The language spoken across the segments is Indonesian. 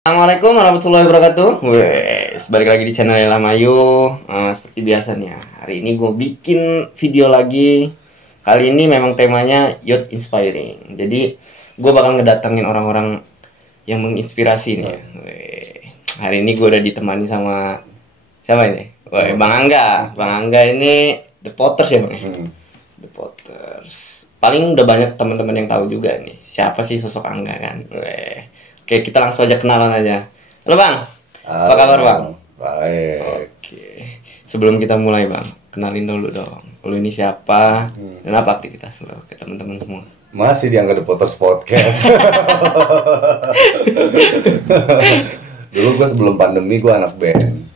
Assalamualaikum warahmatullahi wabarakatuh. Wes, balik lagi di channel Lamayu. Seperti biasanya, hari ini gue bikin video lagi. Kali ini memang temanya youth inspiring. Jadi gue bakal ngedatengin orang-orang yang menginspirasi nih. Hari ini gue udah ditemani sama siapa ini? Bang Angga. Bang Angga ini The Potters ya bang? The Potters. Paling udah banyak teman-teman yang tahu juga nih. Siapa sih sosok Angga kan? Oke, kita langsung aja kenalan aja. Halo Bang, apa kabar Bang? Baik. Oke, sebelum kita mulai Bang, kenalin dulu dong. Lu ini siapa dan apa aktivitas lu ke teman-teman semua? Masih dianggap The Potters Podcast. Dulu gue sebelum pandemi gue anak band.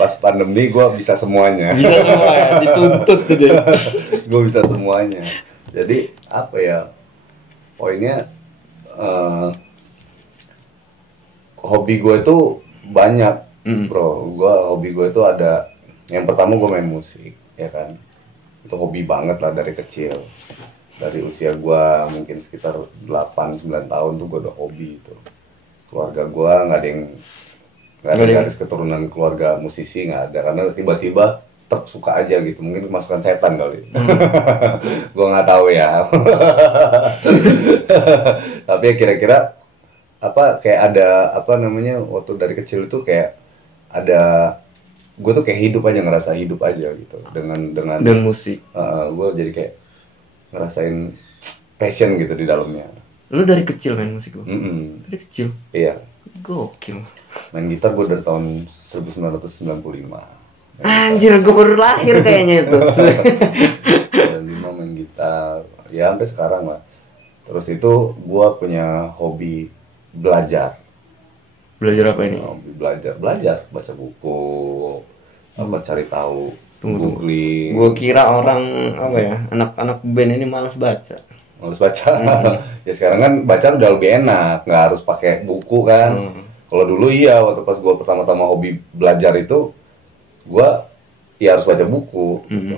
Pas pandemi gue bisa semuanya. Bisa semua ya, dituntut tuh deh. Gue bisa semuanya. Jadi apa ya? Poinnya hobi gue itu banyak, bro. Hobi gue itu ada. Yang pertama gue main musik, ya kan. Itu hobi banget lah dari kecil. Dari usia gue mungkin sekitar 8-9 tahun tuh gue udah hobi itu. Keluarga gue nggak ada garis keturunan keluarga musisi, nggak ada. Karena tiba-tiba suka aja gitu, mungkin kemasukan setan kali. Gue nggak tahu ya. Tapi ya kira-kira apa kayak ada apa namanya waktu dari kecil itu kayak ada gue tuh kayak hidup aja, ngerasa hidup aja gitu dengan musik. Gue jadi kayak ngerasain passion gitu di dalamnya. Lu dari kecil main musik Bang? Dari kecil? Iya. Gokil. Main gitar gue dari tahun 1995. Anjir, gue baru lahir kayaknya itu. Dan lima main gitar, ya sampai sekarang lah. Terus itu gue punya hobi belajar. Belajar apa ini? Hobi belajar, baca buku, apa cari tahu, googling. Gue kira orang apa ya, anak-anak band ini malas baca. Malas baca. Ya sekarang kan baca udah lebih enak, nggak harus pakai buku kan. Kalau dulu iya, waktu pas gue pertama-tama hobi belajar itu, gue ya harus baca buku gitu.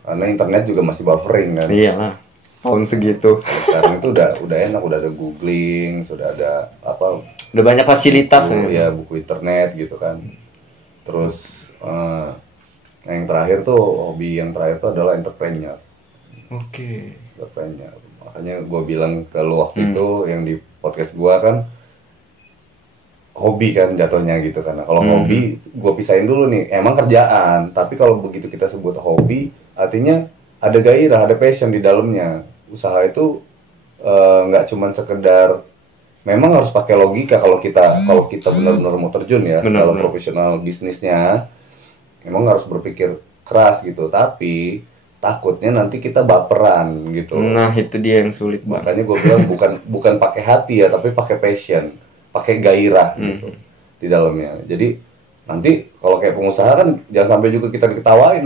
Karena internet juga masih buffering kan. Iyalah, tahun segitu. Sekarang itu udah enak, udah ada googling, sudah ada apa, udah banyak fasilitas buku, ya buku internet gitu kan. Terus yang terakhir tuh, hobi yang terakhir tuh adalah entrepreneur. Entrepreneur. Makanya gue bilang ke lu waktu itu yang di podcast gue kan, hobi kan jatuhnya gitu kan. Kalau hobi gue pisahin dulu nih, emang kerjaan, tapi kalau begitu kita sebut hobi artinya ada gairah, ada passion di dalamnya. Usaha itu nggak cuman sekedar, memang harus pakai logika kalau kita benar-benar mau terjun ya dalam profesional bisnisnya, memang harus berpikir keras gitu. Tapi takutnya nanti kita baperan gitu. Nah itu dia yang sulit banget. Makanya gue bilang bukan pakai hati ya, tapi pakai passion, pakai gairah gitu di dalamnya. Jadi nanti kalau kayak pengusaha kan jangan sampai juga kita diketawain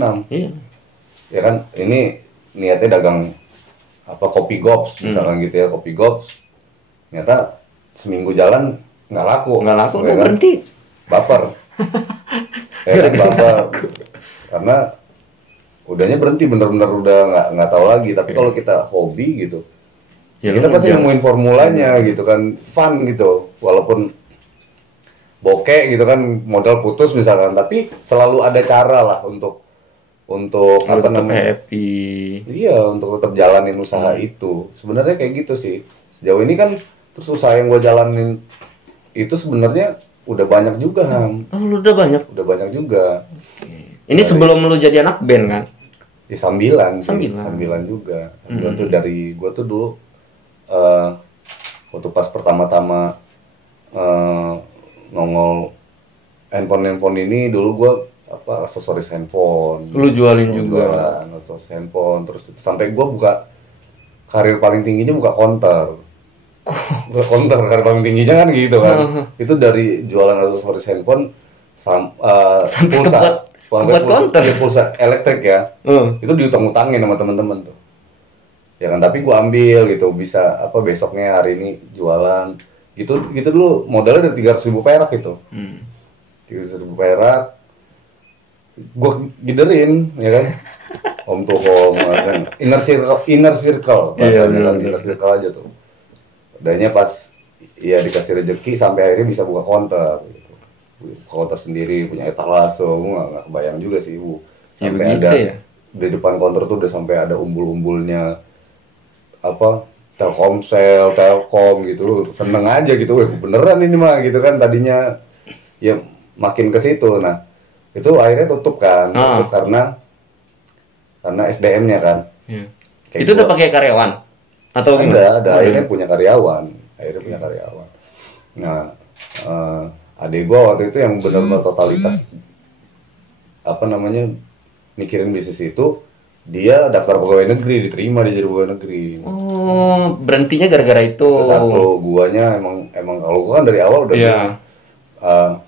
ya kan, ini niatnya dagang apa kopi gops misalnya gitu ya, kopi gops ternyata seminggu jalan nggak laku ya kan? Berhenti baper. Ya kan, baper karena udahnya berhenti, bener-bener udah nggak tahu lagi. Tapi kalau kita hobi gitu ya, kita pasti nemuin formulanya gitu kan, fun gitu, walaupun bokeh gitu kan, modal putus misalkan, tapi selalu ada cara lah untuk apa namanya, happy. Iya, untuk tetap jalanin usaha itu. Sebenarnya kayak gitu sih sejauh ini kan. Terus usaha yang gue jalanin itu sebenarnya udah banyak juga lu udah banyak juga. Ini sebelum lu jadi anak band kan? Ya sambilan juga. Sambilan tuh dari gue tuh dulu waktu pas pertama-tama nongol handphone ini, dulu gue apa, aksesoris handphone. Lu jualin juga aksesoris handphone. Terus sampai gue buka karir paling tingginya, buka counter. Karir paling tingginya kan gitu kan. Itu dari jualan aksesoris handphone pulsa. Buat counter ya, pulsa elektrik ya. Itu diutang-utangin sama teman-teman tuh. Ya kan, tapi gua ambil gitu, bisa apa besoknya hari ini jualan. Gitu dulu modalnya dari 300.000 perak itu. 300.000 perak. Gua giderin ya kan. Home to home kan. Inner circle. Inner circle aja tuh. Udahnya pas ya dikasih rezeki sampai akhirnya bisa buka counter gitu. Counter sendiri, punya etalase, gue nggak kebayang juga sih Bu. Ya Sampai begitu ada ya. di depan counter tuh udah sampai ada umbul-umbulnya apa Telkomsel, Telkom gitu, seneng aja gitu, weh beneran ini mah gitu kan tadinya ya makin ke situ. Nah itu akhirnya tutup kan, tutup karena SDM-nya kan. Ya. Itu udah pakai karyawan atau gimana? Ada akhirnya punya karyawan, Nah adik gua waktu itu yang benar-benar totalitas apa namanya mikirin bisnis itu, dia daftar pegawai negeri, diterima dia jadi pegawai negeri. Oh, berhentinya gara-gara itu. Satu, guanya emang kalau gua kan dari awal udah bilang,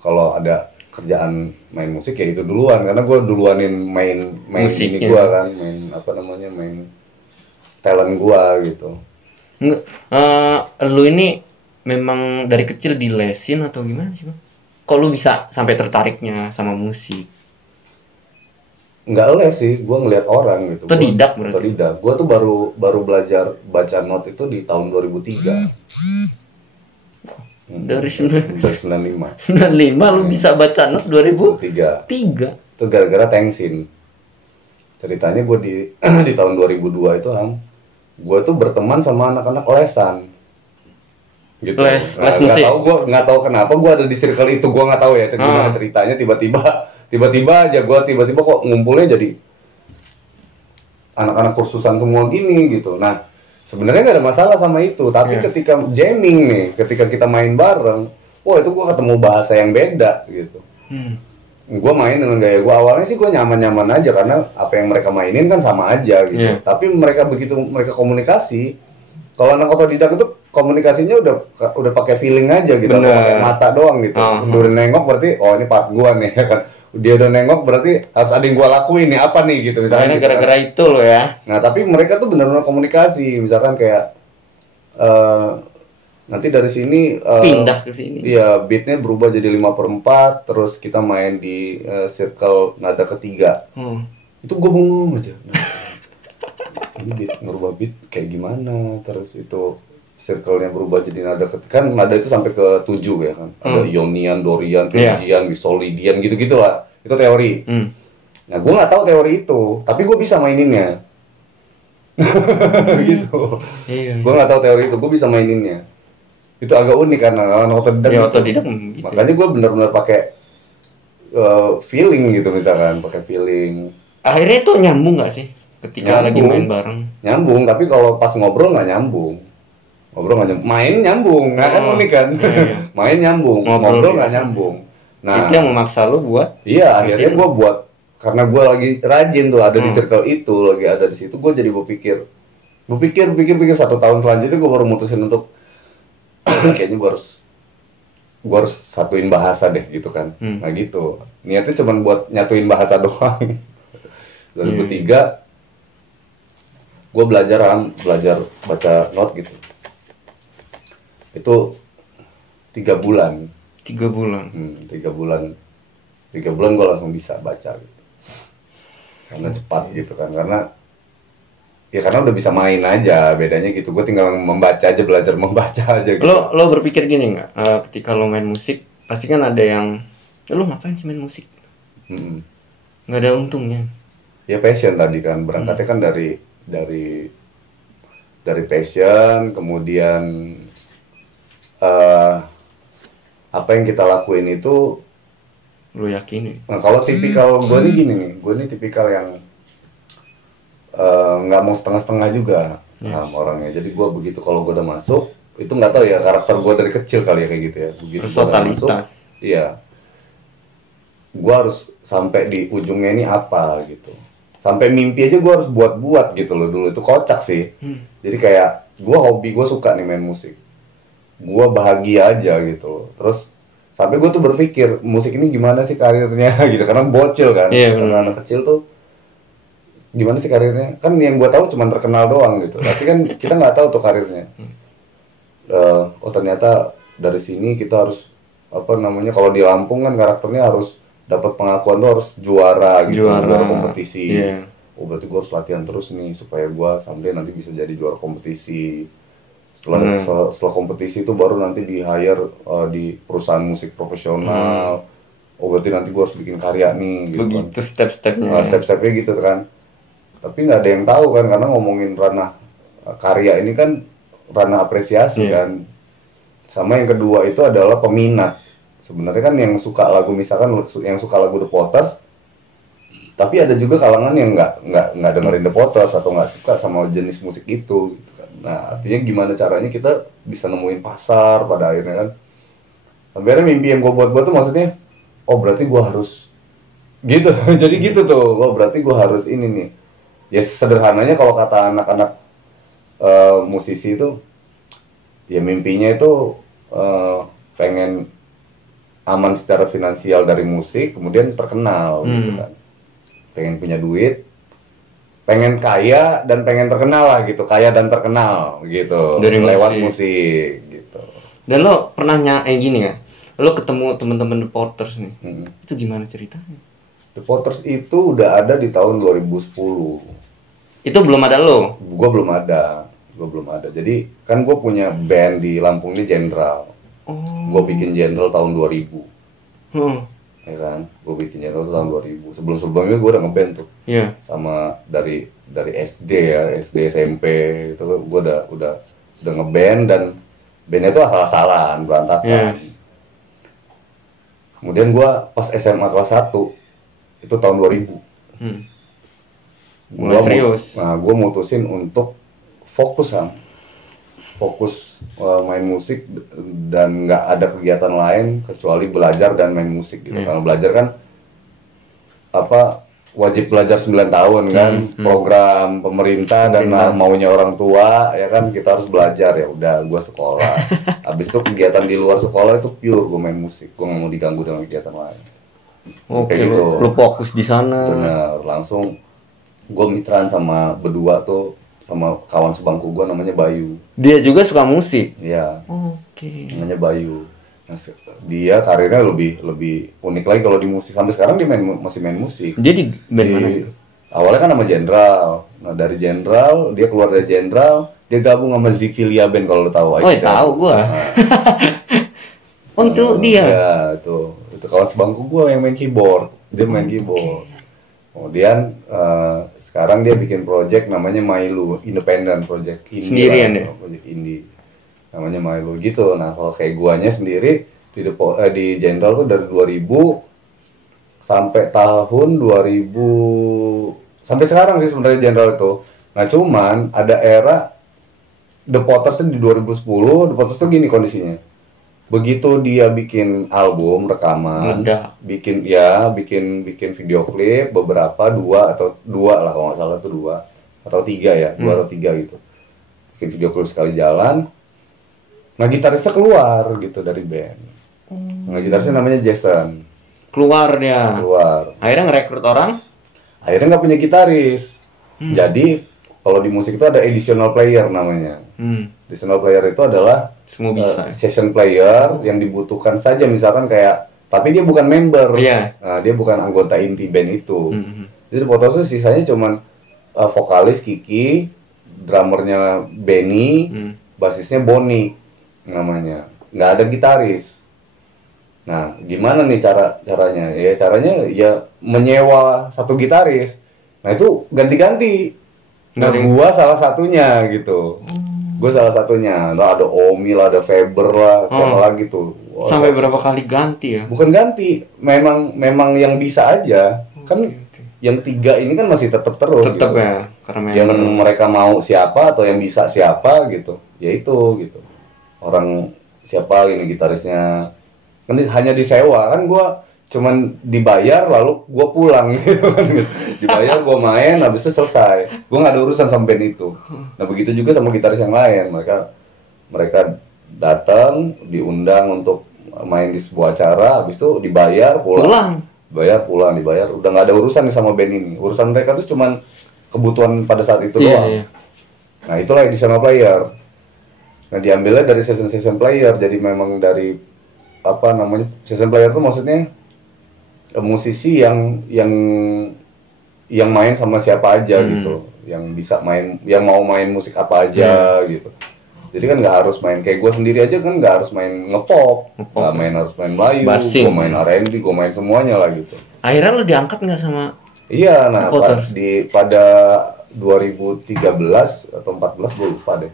kalau ada kerjaan main musik ya itu duluan, karena gua duluanin main ini gua kan, main talent gua gitu. Lu ini memang dari kecil dilesin atau gimana sih, Bang? Kok lu bisa sampai tertariknya sama musik? Nggak les sih, gue ngeliat orang gitu. Otodidak berarti? Otodidak. Gue tuh baru belajar baca not itu di tahun 2003. Dari 95. 95 lu bisa baca not 2003? Itu gara-gara Tengsin. Ceritanya gue di tahun 2002 itu, gue tuh berteman sama anak-anak lesan. Gitu. Les musik? Nggak tahu kenapa gue ada di circle itu, gue nggak tahu ya gimana ceritanya, tiba-tiba aja gue kok ngumpulnya jadi anak-anak kursusan semua gini gitu. Nah sebenarnya nggak ada masalah sama itu, tapi ketika jamming nih, ketika kita main bareng, wah itu gue ketemu bahasa yang beda gitu. Gue main dengan gaya gue, awalnya sih gue nyaman-nyaman aja karena apa yang mereka mainin kan sama aja gitu. Tapi begitu mereka komunikasi, kalau anak otodidak itu komunikasinya udah pakai feeling aja gitu, pakai mata doang gitu. Udah nengok berarti oh ini part gua nih kan. Dia udah nengok berarti harus ada yang gua lakuin nih, apa nih gitu misalnya. Gitu, gara-gara kan. Itu loh ya. Nah, tapi mereka tuh benar-benar komunikasi, misalkan kayak nanti dari sini pindah ke sini. Iya, beatnya berubah jadi 5/4, terus kita main di circle nada ketiga. Itu gua bengong aja. Ini ngerubah beat kayak gimana, terus itu circle-nya berubah jadi nada kan nada itu sampai ke 7 ya kan, ada Ionian, Dorian, Phrygian, Bisolidian gitu-gitu lah, itu teori. Nah gue nggak tahu teori itu, tapi gue bisa maininnya. Gitu. Gue nggak tahu teori itu, gue bisa maininnya. Itu agak unik karena otodidak. Makanya gue benar-benar pakai feeling gitu, misalkan pakai feeling. Akhirnya itu nyambung nggak sih? Ketika lagi main bareng nyambung, tapi kalau pas ngobrol nggak nyambung. Main nyambung, nah kan unik kan. Main nyambung, ngobrol nggak nyambung. Nah itu yang memaksa lu buat? Iya, akhirnya gue buat, karena gue lagi rajin tuh ada di circle itu, lagi ada di situ, gue jadi berpikir 1 tahun selanjutnya gue baru mutusin untuk kayaknya gue harus satuin bahasa deh gitu kan. Nah gitu, niatnya cuma buat nyatuin bahasa doang. 2003 gue belajar baca not gitu. Itu 3 bulan. 3 bulan. 3 bulan gue langsung bisa baca gitu. Karena cepat gitu kan, karena udah bisa main aja, bedanya gitu. Gue tinggal membaca aja, belajar membaca aja gitu. Lo berpikir gini nggak? Ketika lo main musik, pasti kan ada yang, lo ngapain sih main musik? Nggak ada untungnya. Ya passion tadi kan, berangkatnya kan dari passion, kemudian apa yang kita lakuin itu lo yakini. Nah kalau tipikal gue nih gini nih, gue nih tipikal yang nggak mau setengah-setengah juga orangnya. Jadi gue begitu kalau gue udah masuk, itu nggak tahu ya karakter gue dari kecil kali ya kayak gitu ya. Begitu gue udah masuk, iya, gue harus sampai di ujungnya ini apa gitu. Sampai mimpi aja gue harus buat gitu loh, dulu itu kocak sih. Jadi kayak gue hobi, gue suka nih main musik, gue bahagia aja gitu. Terus sampai gue tuh berpikir musik ini gimana sih karirnya gitu, karena bocil kan, karena anak kecil tuh gimana sih karirnya, kan yang gue tahu cuma terkenal doang gitu, tapi kan kita nggak tahu tuh karirnya. Oh ternyata dari sini kita harus kalau di Lampung kan karakternya harus dapat pengakuan tuh harus juara gitu, juara kompetisi. Oh berarti gue harus latihan terus nih supaya gue someday nanti bisa jadi juara kompetisi. Setelah kompetisi itu baru nanti di hire di perusahaan musik profesional. Oh berarti nanti gue harus bikin karya nih gitu. Begitu step-stepnya. Step-stepnya gitu kan. Tapi nggak ada yang tahu kan, karena ngomongin ranah karya ini kan ranah apresiasi kan. Sama yang kedua itu adalah peminat. Sebenarnya kan yang suka lagu, misalkan yang suka lagu The Potters, tapi ada juga kalangan yang nggak dengerin The Potters atau nggak suka sama jenis musik itu gitu kan. Nah artinya gimana caranya kita bisa nemuin pasar pada akhirnya kan. Sebenarnya mimpi yang gue buat tuh maksudnya, oh berarti gue harus gitu. Jadi gitu tuh, oh berarti gue harus ini nih. Ya sederhananya kalau kata anak-anak musisi itu, ya mimpinya itu pengen aman secara finansial dari musik, kemudian terkenal gitu kan. Pengen punya duit, pengen kaya dan pengen terkenal lah gitu, kaya dan terkenal gitu dari lewat musik gitu. Dan lo pernah gini kan? Lo ketemu teman-teman The Potters nih, itu gimana ceritanya? The Potters itu udah ada di tahun 2010. Itu belum ada lo? Gue belum ada. Jadi kan gue punya band di Lampung ini, Jenderal. Gue bikin Jenderal tahun 2000. Ya kan, gue bikin Jenderal tahun 2000. Sebelumnya gue udah ngeband tuh. Iya. Sama dari SD ya, SD SMP itu gue udah ngeband, dan bandnya itu asal-asalan, berantakan. Kemudian gue pas SMA kelas 1 itu tahun 2000. Mulai serius. Gue mutusin untuk fokus main musik dan nggak ada kegiatan lain kecuali belajar dan main musik gitu. Karena belajar kan wajib belajar 9 tahun kan, program pemerintah dan maunya orang tua ya kan, kita harus belajar. Ya udah, gue sekolah. Habis itu kegiatan di luar sekolah itu pure gue main musik, gue nggak mau diganggu dengan kegiatan lain. Oke, gitu. Lu fokus di sana. Bener, langsung gue mitraan sama berdua tuh, sama kawan sebangku gue namanya Bayu. Dia juga suka musik? Iya. Namanya Bayu. Nah, dia karirnya lebih unik lagi kalau di musik. Sampai sekarang dia masih main musik. Dia di band mana? Awalnya kan nama Jenderal. Nah dari Jenderal, dia keluar dari Jenderal, dia gabung sama Zikilia Band, kalau lo tahu. Oh ya, tahu gue. Oh itu dia? Ya itu kawan sebangku gue yang main keyboard. Dia main keyboard. Kemudian sekarang dia bikin project namanya Mailu, independent project indie. Sendirian ya? Project indie. Namanya Mailu gitu. Nah kalau kayak guanya sendiri di Jenderal tuh dari 2000 sampai tahun 2000 sampai sekarang sih sebenarnya Jenderal itu. Nah cuman ada era The Potters di 2010. The Potters tuh gini kondisinya. Begitu dia bikin album rekaman, bikin video klip beberapa, dua lah kalau nggak salah itu 2 atau 3 ya, 2 atau 3 gitu. Bikin video klip sekali jalan. Nah gitarisnya keluar gitu dari band. Nah gitarisnya namanya Jason. Keluar dia. Akhirnya ngerekrut orang? Akhirnya nggak punya gitaris. Jadi kalau di musik itu ada additional player namanya. Additional player itu adalah semua bisa. Session player yang dibutuhkan saja, misalkan kayak, tapi dia bukan member. Nah, dia bukan anggota inti band itu. Jadi Potters itu sisanya cuman vokalis Kiki, drummernya Benny, basisnya Boni namanya. Nggak ada gitaris. Nah, gimana nih caranya? Ya caranya ya menyewa satu gitaris. Nah, itu ganti-ganti. Nah, gua salah satunya gitu. Gue salah satunya. Nah, ada Omi lah, ada Faber lah, siapa lagi tuh. Wah, sampai berapa kali ganti ya? Bukan ganti, memang yang bisa aja. Kan yang 3 ini kan masih tetap terus. Tetap gitu. ya, karena yang mereka mau siapa atau yang bisa siapa gitu. Ya itu gitu. Orang siapa ini gitarisnya. Kan hanya disewa, kan gue cuman dibayar lalu gue pulang gitu kan. Dibayar, gue main, habis itu selesai. Gue nggak ada urusan sama band itu. Nah begitu juga sama gitaris yang lain. Mereka datang, diundang untuk main di sebuah acara, habis itu dibayar, pulang. Dibayar. Udah nggak ada urusan nih sama band ini. Urusan mereka tuh cuman kebutuhan pada saat itu doang. Nah itulah additional player. Nah diambilnya dari session player. Jadi memang dari session player tuh maksudnya musisi yang main sama siapa aja gitu, yang bisa main, yang mau main musik apa aja gitu. Jadi kan nggak harus main kayak gue sendiri aja kan nggak harus main ngepop, nggak main harus main Melayu, gue main R&B, gue main semuanya lah gitu. Akhirnya lo diangkat nggak sama? Iya, nah pada 2013 atau 14 gue lupa deh.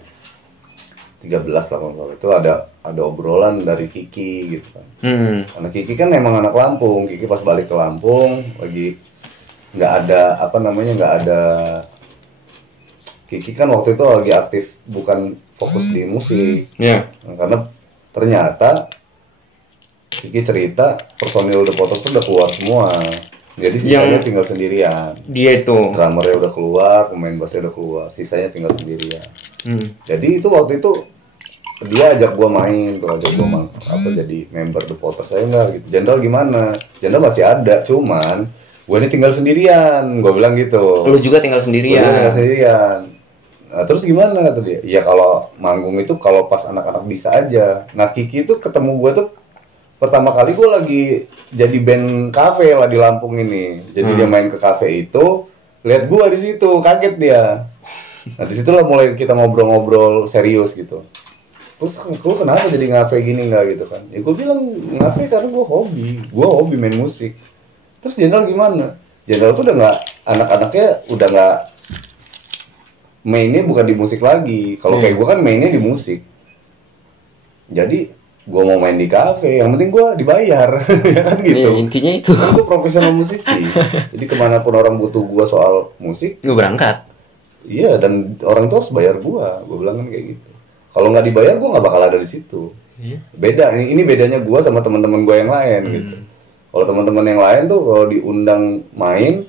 13 lah kalau itu ada obrolan dari Kiki gitu kan. Karena Kiki kan emang anak Lampung, Kiki pas balik ke Lampung lagi nggak ada nggak ada. Kiki kan waktu itu lagi aktif bukan fokus di musik. Nah, karena ternyata Kiki cerita personil The Potters udah keluar semua. Jadi sisanya tinggal sendirian. Dia itu drummernya udah keluar, pemain bassnya udah keluar, sisanya tinggal sendirian. Jadi itu waktu itu dia ajak gua main, jadi member The Potters. Saya enggak gitu. Jendal gimana? Jendal masih ada, cuman gua ini tinggal sendirian. Gua bilang gitu. Lu juga tinggal sendirian. Gua tinggal sendirian. Nah, terus gimana kata dia? Ya kalau manggung itu kalau pas anak-anak bisa aja. Nah, Kiki itu ketemu gua tuh pertama kali gue lagi jadi band kafe lah di Lampung ini. Jadi dia main ke kafe itu, lihat gue di situ, kaget dia. Nah disitulah mulai kita ngobrol-ngobrol serius gitu. Terus gue kenapa jadi ngafe gini nggak gitu kan? Ya gue bilang ngafe karena gue hobi main musik. Terus Jenderal gimana? Jenderal tuh udah nggak, anak-anaknya udah nggak mainnya bukan di musik lagi. Kalau kayak gue kan mainnya di musik. Jadi gue mau main di kafe, yang penting gue dibayar, ya kan gitu. Intinya itu. Gue profesional musisi, jadi kemanapun orang butuh gue soal musik, gue berangkat. Iya, dan orang itu harus bayar gue bilang kan kayak gitu. Kalau nggak dibayar, gue nggak bakal ada di situ. Beda, ini bedanya gue sama teman-teman gue yang lain gitu. Kalau teman-teman yang lain tuh kalau diundang main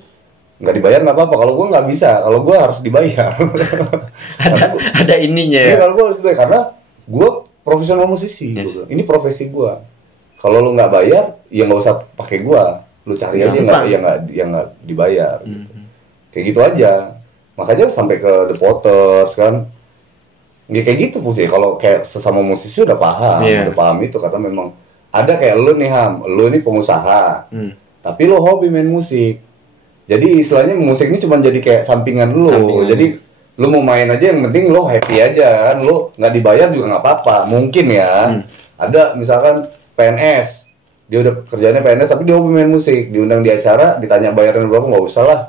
nggak dibayar nggak apa-apa. Kalau gue nggak bisa, kalau gue harus dibayar. ada ininya ya. Kalau gue harus dibayar karena gue profesional musisi, ini profesi gua. Kalau lu nggak bayar, ya nggak usah pakai gua. Lu cari aja yang nggak dibayar. Gitu. Kayak gitu aja. Makanya sampai ke The Potters kan, ya kayak gitu sih. Kalau kayak sesama musisi udah paham itu karena memang ada kayak lu nih lu ini pengusaha, tapi lu hobi main musik. Jadi istilahnya musik ini cuma jadi kayak sampingan lu. Jadi lu mau main aja yang penting lu happy aja kan, lu nggak dibayar juga nggak apa-apa. Mungkin ya ada misalkan PNS, dia udah kerjanya PNS tapi dia hobi main musik, diundang di acara ditanya bayaran berapa, nggak usah lah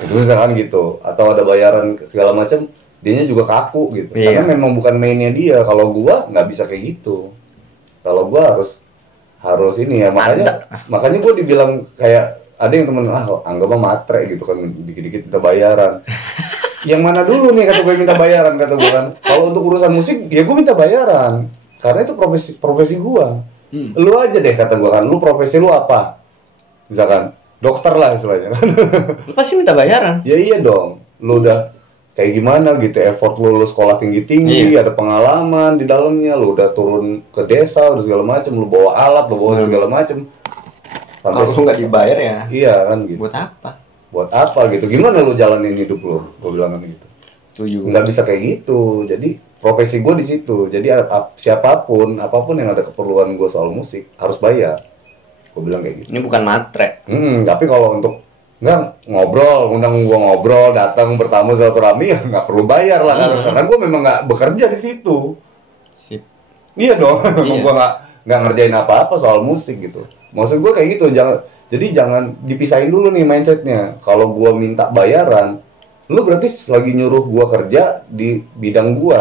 itu misalkan gitu. Atau ada bayaran segala macam, dianya juga kaku gitu karena memang bukan mainnya dia. Kalau gua nggak bisa kayak gitu, kalau gua harus ini ya. Makanya gua dibilang kayak ada yang temen anggap matre gitu kan, dikit-dikit minta bayaran. Yang mana dulu nih kata gue minta bayaran, kata gue kan. Kalau untuk urusan musik ya gue minta bayaran karena itu profesi gue. Lu aja deh kata gue kan, lu profesi lu apa? Misalkan dokter lah istilahnya kan. Lu pasti minta bayaran. Ya iya dong. Lu udah kayak gimana gitu, effort lu sekolah tinggi-tinggi, ada pengalaman di dalamnya, lu udah turun ke desa, udah segala macam, lu bawa alat, lu bawa segala macam. Kalau nggak dibayar ya? Iya kan gitu. Buat apa gitu, gimana lu jalanin hidup lu, gue bilang kan gitu. Nggak bisa kayak gitu. Jadi profesi gue di situ. Jadi apapun yang ada keperluan gue soal musik harus bayar, gue bilang kayak gitu. Ini bukan matre. Tapi kalau untuk ngobrol, undang gue ngobrol, datang bertamu silaturahmi ya nggak perlu bayar lah karena gue memang nggak bekerja di situ. Iya dong, memang gue nggak ngerjain apa-apa soal musik gitu. Maksud gue kayak gitu, jangan dipisahin dulu nih mindsetnya. Kalau gue minta bayaran, lu berarti lagi nyuruh gue kerja di bidang gue.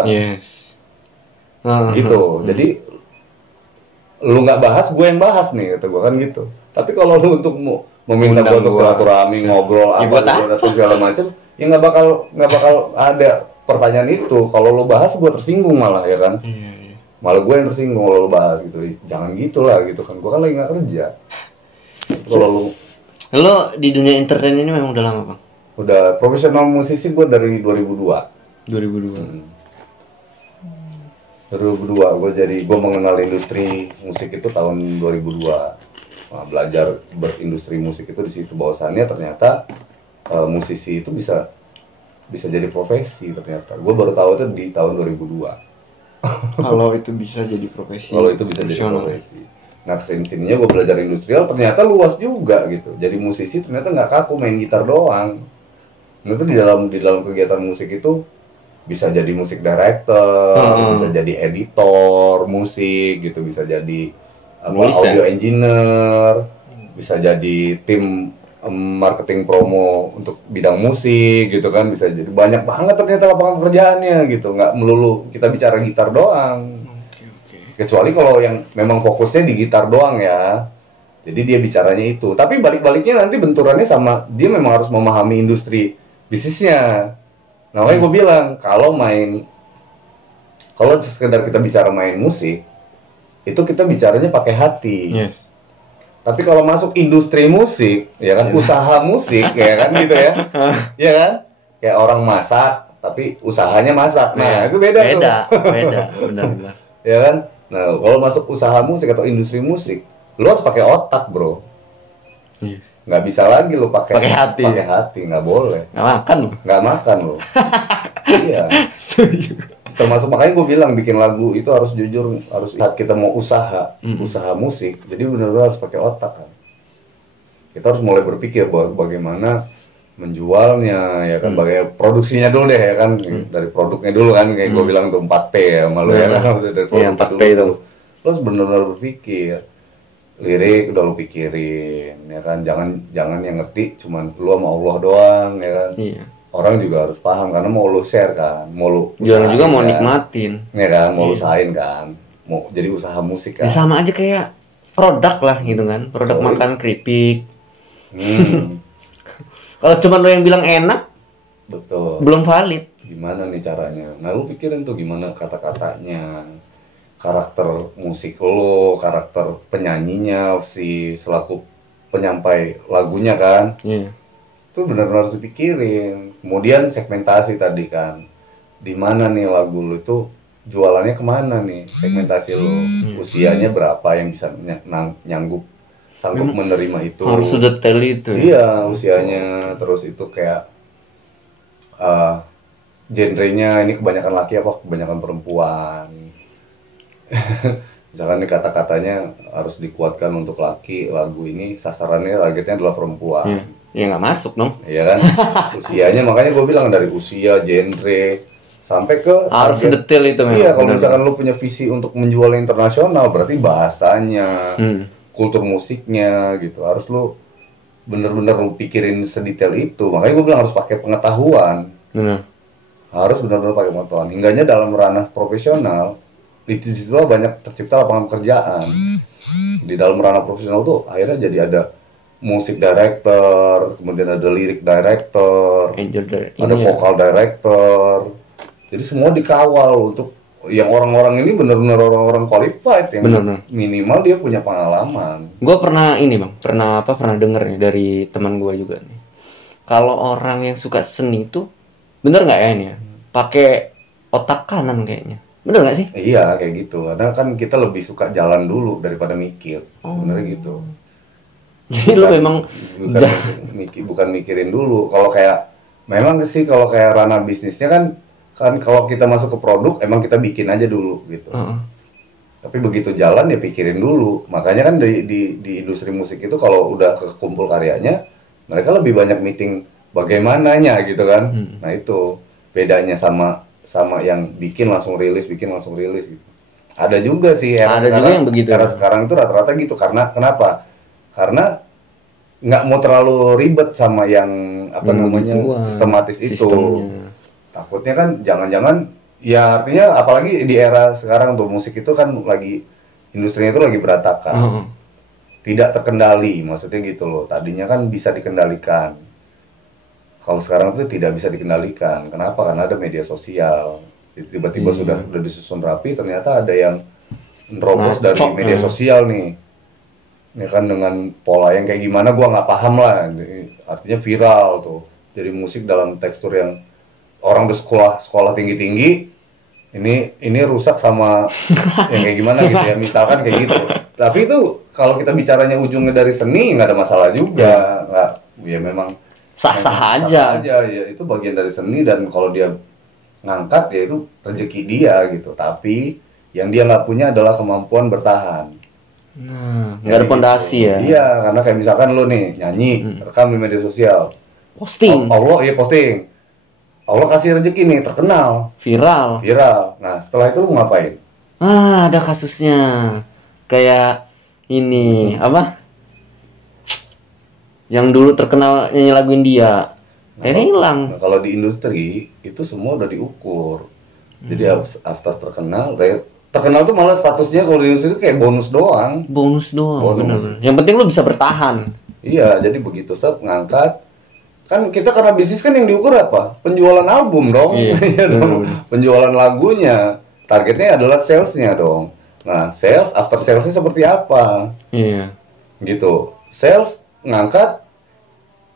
Gitu. Jadi lu nggak bahas, gue yang bahas nih, kata gue kan gitu. Tapi kalau lu untuk meminta gue untuk silaturahmi, ngobrol, atau segala macam, ya nggak bakal ada pertanyaan itu. Kalau lu bahas, gue tersinggung malah ya kan. Malah gue yang tersinggung kalau lu bahas gitu. Jangan gitulah gitu kan. Gue kan lagi nggak kerja. Kalau lu di dunia entertain ini memang udah lama, Bang? Udah profesional musisi gue dari 2002. 2002 gue mengenal industri musik itu tahun 2002. Nah, belajar berindustri musik itu di situ, bahwasannya ternyata musisi itu bisa jadi profesi ternyata. Gue baru tahu itu di tahun 2002. Kalau itu bisa jadi profesi. Nah kesini-sininya gue belajar industrial, ternyata luas juga gitu. Jadi musisi ternyata nggak kaku main gitar doang. Ternyata di dalam kegiatan musik itu bisa jadi musik director, bisa jadi editor musik gitu, bisa jadi audio engineer, bisa jadi tim marketing promo untuk bidang musik gitu kan, bisa jadi banyak banget ternyata lapangan kerjaannya gitu, nggak melulu kita bicara gitar doang. Kecuali kalau yang memang fokusnya di gitar doang ya, jadi dia bicaranya itu. Tapi balik-baliknya nanti benturannya sama dia memang harus memahami industri bisnisnya. Nah, makanya gue bilang kalau sekedar kita bicara main musik, itu kita bicaranya pakai hati. Yes. Tapi kalau masuk industri musik, ya kan, usaha musik, ya kan gitu ya, ya kan, kayak orang masak, tapi usahanya masak. Nah, itu beda tuh. Beda, benar. Ya kan. Nah, kalau masuk usaha musik atau industri musik, lo harus pakai otak, bro. Yes. Nggak bisa lagi lo pakai hati, nggak boleh. Nggak makan lo. Iya. Termasuk makanya gue bilang bikin lagu itu harus jujur, harus saat kita mau usaha musik, jadi benar-benar harus pakai otak kan. Kita harus mulai berpikir bagaimana menjualnya, ya kan, bagaimana produksinya dulu deh, ya kan, dari produknya dulu kan, kayak gue bilang tuh 4P ya, malu ya kan, dari produk 4P itu. Terus benar-benar berpikir, lirik udah lu pikirin, ya kan, jangan yang ngerti cuman lu sama Allah doang, ya kan. Iya. Orang juga harus paham karena mau lu share kan, mau lu jualan juga mau nikmatin, ya kan, mau lu usahain kan, mau jadi usaha musik kan. Ya, sama aja kayak produk lah gitu kan, produk makan keripik. Kalau cuma lo yang bilang enak, betul, belum valid. Gimana nih caranya? Nah, lu pikirin tuh gimana kata-katanya, karakter musik lo, karakter penyanyinya, si selaku penyampai lagunya kan. Itu benar-benar harus dipikirin. Kemudian segmentasi tadi kan, di mana nih lagu lo itu jualannya kemana nih, segmentasi lo, usianya berapa yang bisa sanggup menerima itu. Harus detail itu. Iya, usianya, terus itu kayak genrenya ini kebanyakan laki apa kebanyakan perempuan. Misalkan nih kata-katanya harus dikuatkan untuk laki, lagu ini sasarannya targetnya adalah perempuan. Ya nggak masuk dong. Iya kan? Usianya, makanya gue bilang dari usia, genre, sampai ke harus detail itu memang. Iya, kalau misalkan lu punya visi untuk menjual internasional, berarti bahasanya, kultur musiknya gitu, harus lu bener-bener lu pikirin sedetail itu. Makanya gue bilang harus pakai pengetahuan. Harus benar-benar pakai pengetahuan. Hingganya dalam ranah profesional, di situ banyak tercipta lapangan pekerjaan. Di dalam ranah profesional tuh akhirnya jadi ada musik director, kemudian ada lirik director, ada vokal director. Jadi semua dikawal untuk yang orang-orang ini benar-benar orang-orang qualified yang minimal dia punya pengalaman. Gue pernah pernah denger nih dari teman gue juga nih. Kalau orang yang suka seni itu bener nggak ya ini ya? Pakai otak kanan kayaknya. Bener nggak sih? Iya kayak gitu. Karena kan kita lebih suka jalan dulu daripada mikir. Bener gitu. Jadi lu memang bukan mikirin dulu. Kalau kayak memang sih kalau kayak ranah bisnisnya kan kalau kita masuk ke produk emang kita bikin aja dulu gitu. Tapi begitu jalan ya pikirin dulu. Makanya kan di industri musik itu kalau udah kekumpul karyanya, mereka lebih banyak meeting bagaimananya gitu kan. Nah itu bedanya sama yang bikin langsung rilis gitu. Ada juga sih juga yang begitu. Karena sekarang itu rata-rata gitu. Karena kenapa? Karena nggak mau terlalu ribet sama yang sistematis itu. Takutnya kan jangan-jangan ya, artinya apalagi di era sekarang tuh musik itu kan lagi industrinya itu lagi berantakan. Tidak terkendali, maksudnya gitu loh. Tadinya kan bisa dikendalikan. Kalau sekarang itu tidak bisa dikendalikan. Kenapa? Karena ada media sosial. Tiba-tiba sudah disusun rapi, ternyata ada yang nerobos dari media sosial nih. Ya kan, dengan pola yang kayak gimana gua nggak paham lah. Artinya viral tuh. Jadi musik dalam tekstur yang orang udah sekolah tinggi-tinggi, ini rusak sama yang kayak gimana gitu ya, misalkan kayak gitu. Tapi itu kalau kita bicaranya ujungnya dari seni nggak ada masalah juga, nggak, ya memang sah-sah aja. Ya itu bagian dari seni, dan kalau dia ngangkat ya itu rezeki dia gitu. Tapi yang dia nggak punya adalah kemampuan bertahan. Nggak ada pondasi gitu. Ya. Iya, karena kayak misalkan lo nih nyanyi, rekam di media sosial, posting. Allah ya posting. Allah kasih rezeki nih, terkenal, Viral. Nah setelah itu lu ngapain? Ada kasusnya. Kayak ini, apa? Yang dulu terkenal nyanyi lagu India. Akhirnya hilang. Nah, kalau di industri itu semua udah diukur. Jadi after terkenal tuh malah statusnya kalau di industri itu kayak bonus doang. Bonus doang, Bonus. bener-bener. Yang penting lu bisa bertahan. Iya, jadi begitu ngangkat. Kan kita karena bisnis kan yang diukur apa? Penjualan album dong. Iya, Iya dong. Penjualan lagunya. Targetnya adalah salesnya dong. Nah, after salesnya seperti apa? Iya. Gitu. Sales ngangkat,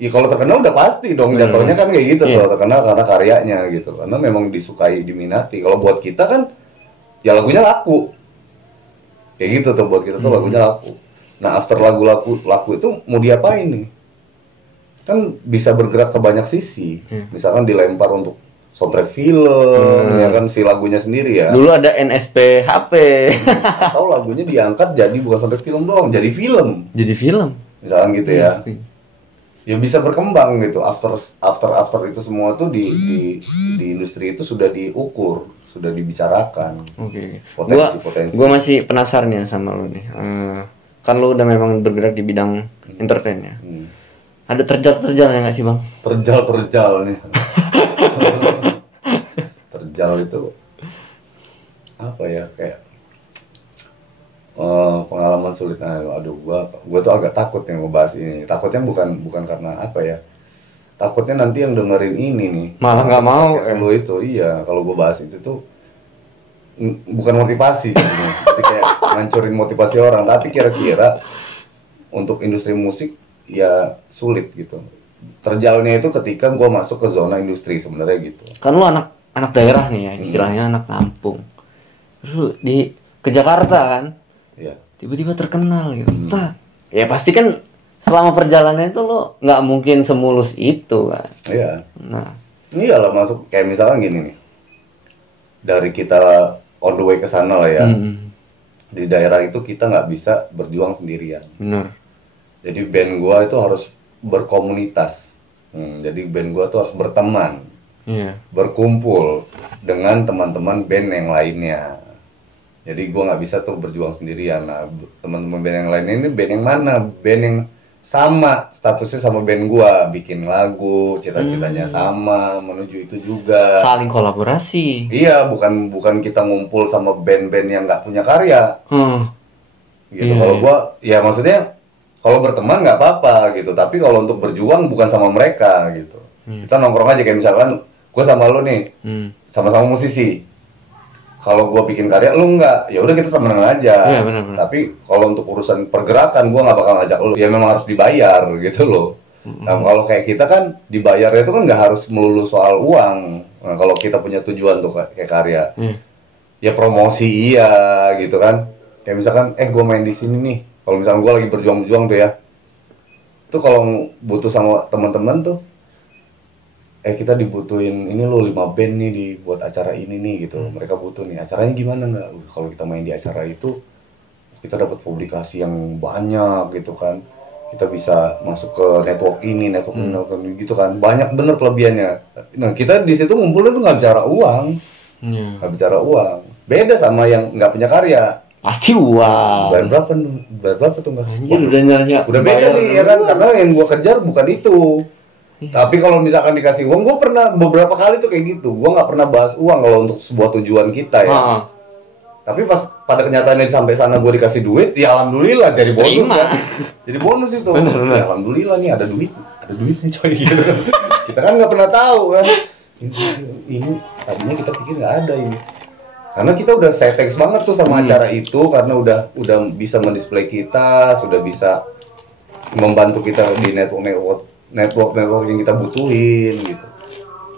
ya kalau terkenal udah pasti dong jatuhnya kan kayak gitu tuh, terkenal karena karyanya gitu. Karena memang disukai, diminati. Kalau buat kita kan ya lagunya laku. Kayak gitu tuh buat kita tuh lagunya laku. Nah, after lagu laku itu mau diapain nih? Kan bisa bergerak ke banyak sisi. Misalkan dilempar untuk soundtrack film, ya kan si lagunya sendiri ya. Dulu ada NSP HP. Atau lagunya diangkat jadi bukan soundtrack film doang, jadi film. Jadi film. Misalkan gitu ya. Ya bisa berkembang gitu. After itu semua tuh di industri itu sudah diukur, sudah dibicarakan. Oke. Potensi. Gua masih penasaran ya sama lu nih. Kan lu udah memang bergerak di bidang entertain ya. Ada terjal-terjalnya nggak sih bang? Terjal nih. Terjal itu apa ya, kayak pengalaman sulit. Aduh, gua tuh agak takut yang ngebahas ini. Takutnya bukan karena apa ya? Takutnya nanti yang dengerin ini nih malah nggak mau. Lu itu iya, kalau gua bahas itu tuh bukan motivasi gitu. Jadi kayak ngancurin motivasi orang. Tapi kira-kira untuk industri musik ya sulit gitu. Terjalnya itu ketika gue masuk ke zona industri sebenarnya gitu. Kan lu anak daerah nih ya, istilahnya anak kampung. Terus lu ke Jakarta kan? Iya. Tiba-tiba terkenal gitu. Ya pasti kan selama perjalanan itu lo nggak mungkin semulus itu kan. Iya. Nah, iyalah masuk kayak misalnya gini nih. Dari kita on the way ke sana lah ya. Di daerah itu kita nggak bisa berjuang sendirian. Bener. Jadi band gua itu harus berkomunitas. Jadi band gua tuh harus berteman. Berkumpul dengan teman-teman band yang lainnya. Jadi gua nggak bisa tuh berjuang sendirian. Nah, teman-teman band yang lainnya ini band yang mana? Band yang sama statusnya sama band gua, bikin lagu, cita-citanya sama, menuju itu juga. Saling kolaborasi. Iya, bukan kita ngumpul sama band-band yang nggak punya karya. Gitu. Kalau gua, ya maksudnya kalau berteman nggak apa-apa gitu, tapi kalau untuk berjuang bukan sama mereka gitu. Kita nongkrong aja kayak misalkan gue sama lu nih, sama-sama musisi. Kalau gue bikin karya, lu nggak, ya udah kita temenan aja. Iya, bener. Tapi kalau untuk urusan pergerakan, gue nggak bakal ngajak lu. Ya memang harus dibayar gitu loh. Nah kalau kayak kita kan dibayarnya itu kan nggak harus melulu soal uang. Nah, kalau kita punya tujuan tuh kayak karya, ya promosi iya gitu kan. Kayak misalkan, gue main di sini nih. Kalau misalnya gue lagi berjuang tuh ya, tuh kalau butuh sama teman-teman tuh, kita dibutuhin ini lo 5 band nih buat acara ini nih gitu. Mereka butuh nih, acaranya gimana nggak? Kalau kita main di acara itu, kita dapat publikasi yang banyak gitu kan. Kita bisa masuk ke network ini gitu kan. Banyak bener kelebihannya. Nah kita di situ ngumpulnya tuh nggak bicara uang, nggak bicara uang. Beda sama yang nggak punya karya. Pasti uang. Bayar berapa tuh nggak? Anjir udah nyarinya. Udah beda nih ya kan, karena yang gua kejar bukan itu. Tapi kalau misalkan dikasih uang, gua pernah beberapa kali tuh kayak gitu. Gua nggak pernah bahas uang kalau untuk sebuah tujuan kita ya. Tapi pas pada kenyataannya sampai sana gua dikasih duit, ya alhamdulillah jadi bonus kan. Jadi bonus itu. Ya alhamdulillah nih ada duitnya coy gitu. Kita kan nggak pernah tahu kan. Ini tadinya kita pikir nggak ada ini. Karena kita udah setex banget tuh sama acara itu, karena udah bisa mendisplay kita, sudah bisa membantu kita di network yang kita butuhin gitu.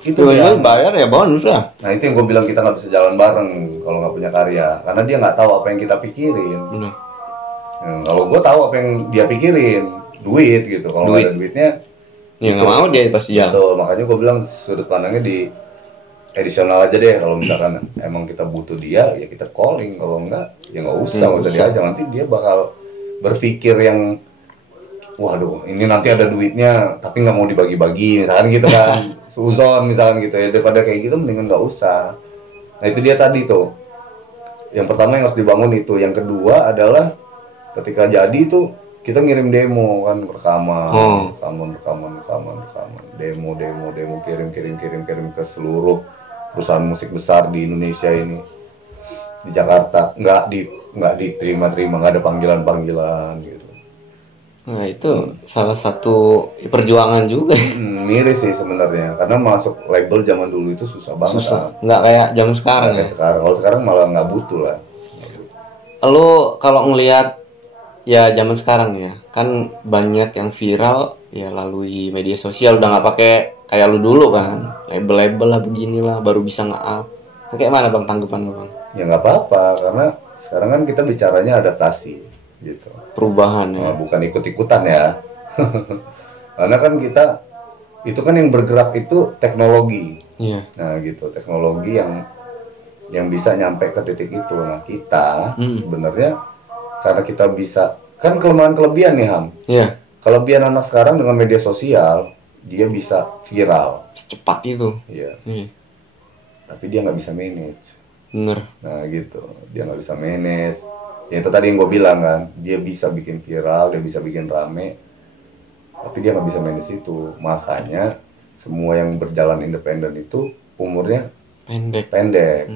Itu ya bayar ya bonus lah. Nah itu yang gue bilang kita nggak bisa jalan bareng kalau nggak punya karya, karena dia nggak tahu apa yang kita pikirin. Kalau gue tahu apa yang dia pikirin, duit gitu. Kalau nggak ada duitnya, ya nggak mau dia pasti jalan. Gitu. Makanya gue bilang sudut pandangnya di edisional aja deh. Kalau misalkan emang kita butuh dia, ya kita calling. Kalau enggak, ya nggak usah diajak. Nanti dia bakal berpikir yang waduh ini nanti ada duitnya tapi nggak mau dibagi-bagi misalkan gitu kan, suzon misalkan gitu ya, daripada kayak gitu mendingan nggak usah. Nah itu dia tadi tuh, yang pertama yang harus dibangun itu. Yang kedua adalah ketika jadi tuh kita ngirim demo kan, rekaman, demo, kirim ke seluruh perusahaan musik besar di Indonesia ini, di Jakarta. Nggak diterima, nggak ada panggilan gitu. Nah itu salah satu perjuangan juga. Miris sih sebenarnya, karena masuk label zaman dulu itu susah banget. Nggak kayak zaman sekarang ya. Kalau sekarang malah nggak butuh lah. Lalu kalau ngelihat ya zaman sekarang ya, kan banyak yang viral ya lalui media sosial, udah nggak pakai kayak lu dulu kan, label-label lah beginilah baru bisa nge-up. Kayak mana bang tanggapan lu bang? Ya nggak apa-apa, karena sekarang kan kita bicaranya adaptasi gitu. Perubahan ya. Bukan ikut-ikutan ya. Karena kan kita itu kan yang bergerak itu teknologi. Iya. Nah gitu, teknologi yang bisa nyampe ke titik itu. Nah kita sebenarnya karena kita bisa, kan kelemahan-kelebihan nih Ham. Iya. Kelebihan anak sekarang dengan media sosial, dia bisa viral. Secepat itu. Iya. Iya. Tapi dia nggak bisa manage. Bener. Nah gitu, dia nggak bisa manage. Ya itu tadi yang gue bilang kan, dia bisa bikin viral, dia bisa bikin rame, tapi dia nggak bisa manage itu. Makanya semua yang berjalan independen itu umurnya pendek.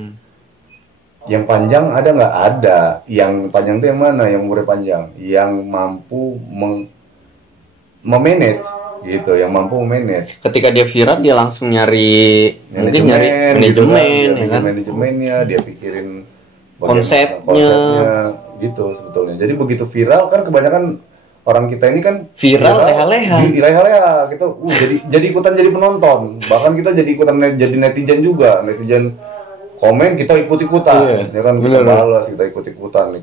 Yang panjang ada nggak? Ada. Yang panjang itu yang mana? Yang umurnya panjang, yang mampu memanage gitu, yang mampu memanage. Ketika dia viral dia langsung nyari manajemen gitu kan? ya kan? Manajemennya, dia pikirin konsepnya gitu sebetulnya. Jadi begitu viral kan kebanyakan orang kita ini kan viral leha-leha gitu. Jadi ikutan jadi penonton. Bahkan kita jadi ikutan jadi netizen juga. Netizen komen kita ikut-ikutan. Ya kan, kita balas, kita ikut-ikutan.